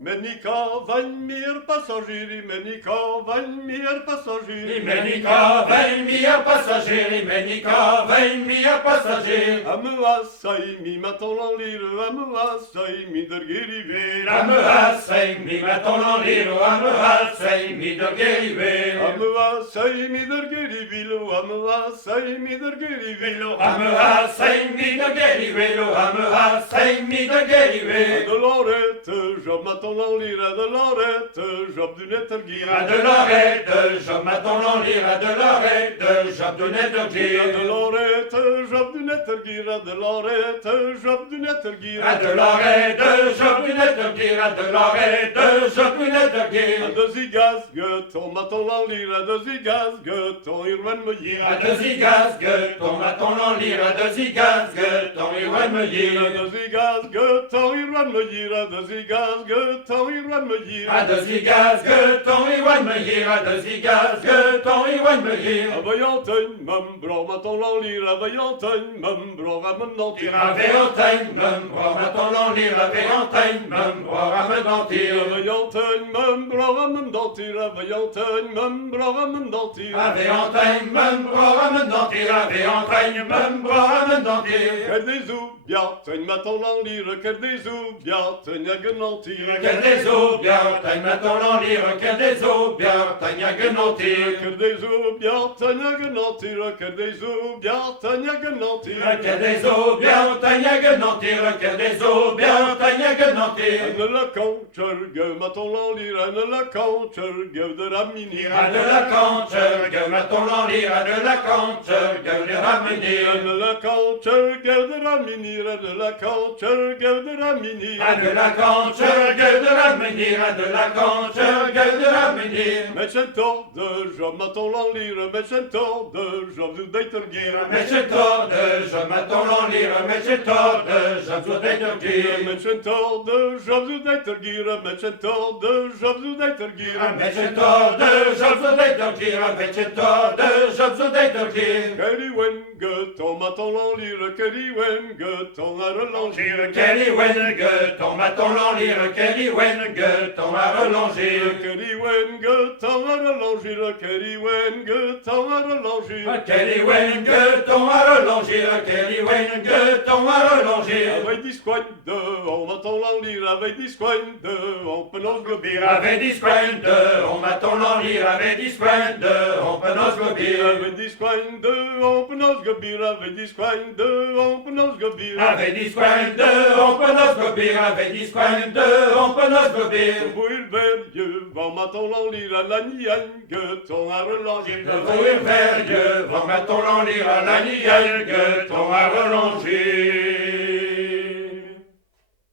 Menikowań mir pasażeri, menikowań mir pasażeri. Menikowań mir pasażeri, menikowań mir pasażeri. Amıasay mi matolan lirı, amıasay mi dergeri ver. Amıasay mi matolan lirı, amıasay mi dergeri ver. Amıasay mi dergeri vilu, amıasay mi dergeri vilu. Amıasay mi dergeri velo, amıasay mi dergeri ver. De l'orette, job matolan lirı, de l'orette, job du netergira. De l'orette, je m'attends en lire, de l'orette, je donne de De dire. l'orette, job du netergira, de l'orette, job du netergira. De l'orette, je donne de dire, de l'orette, je donne de dire. De zigaz göt, matolan lirı, de zigaz göt, irven me yira. De zigas gueule, on m'attend en lire, de zigas gueule, ton iroine me dire. De zigaz göt, irven me yira, de zigaz göt, irven me yira. De zigas gueule, ton iroine me dire, de zigas gueule, ton iroine me dire. Abayanten membro, matolan lirı, abayanten membro, ramenant tira. Véantaine, même, on m'attend en lire, Véantaine, même, on ramène dans tir. Abayanten membro, ramenant tira, abayanten membro, ramenant tira. Véantaine, même, on ramène dans tir, Véantaine, même, on ramène dans tir. Ker des oubiaten, matolan lirı, ker des oubiaten, yagenant tira. Quel des eaux bien, t'as m'attend en lire, quel des eaux bien, t'as n'y a que non tir. Ker des oubiaten, yagenant tira, ker des oubiaten, yagenant tira. Quel des eaux bien, t'as n'y a que non tir, quel des eaux bien, t'as n'y a que non tir. En la kantscherge, matolan lirı, en la kantscherge, de raminira. De la canche, m'attend en lire, de la canche, de ramener. En la kantscherge, de raminira, de la kantscherge, de raminira. De la canche, de ramener, de la canche, de ramener. Met zijn toch de job, matolan lirı, met zijn toch de job, du deiter gira. Mais je torde, je m'attends en lire, mais je torde, je dois être dur. Met zijn toch de job, du deiter gira, met zijn toch de job, du deiter gira. Mais je torde, je dois être dur, mais je torde, je dois être dur. Keri wen göt, matolan lirı, keri wen göt, a relanger. Kelly Wengue, ton m'attend en lire, Kelly Wengue, ton à relonger. Keri wen göt, a relanger, keri wen göt, a relanger. Kelly Wengue, ton à relonger, Kelly Wengue, ton à relonger. Avec disquande, on matolan lirı, avec disquande, on penos globira. Avec 10 coins de, on m'attend en lire, avec 10 coins de, on peut nos globir. Avec disquande, on penos globira, avec disquande, on penos globira. Avec 10 coins de, on peut nos globir, avec 10 coins de, on peut nos globir. Voor verje, van matolan lirı, la nian göt, on a relanger. Le fouille verrieux, on m'attend en lire, la niaille, ton à relonger.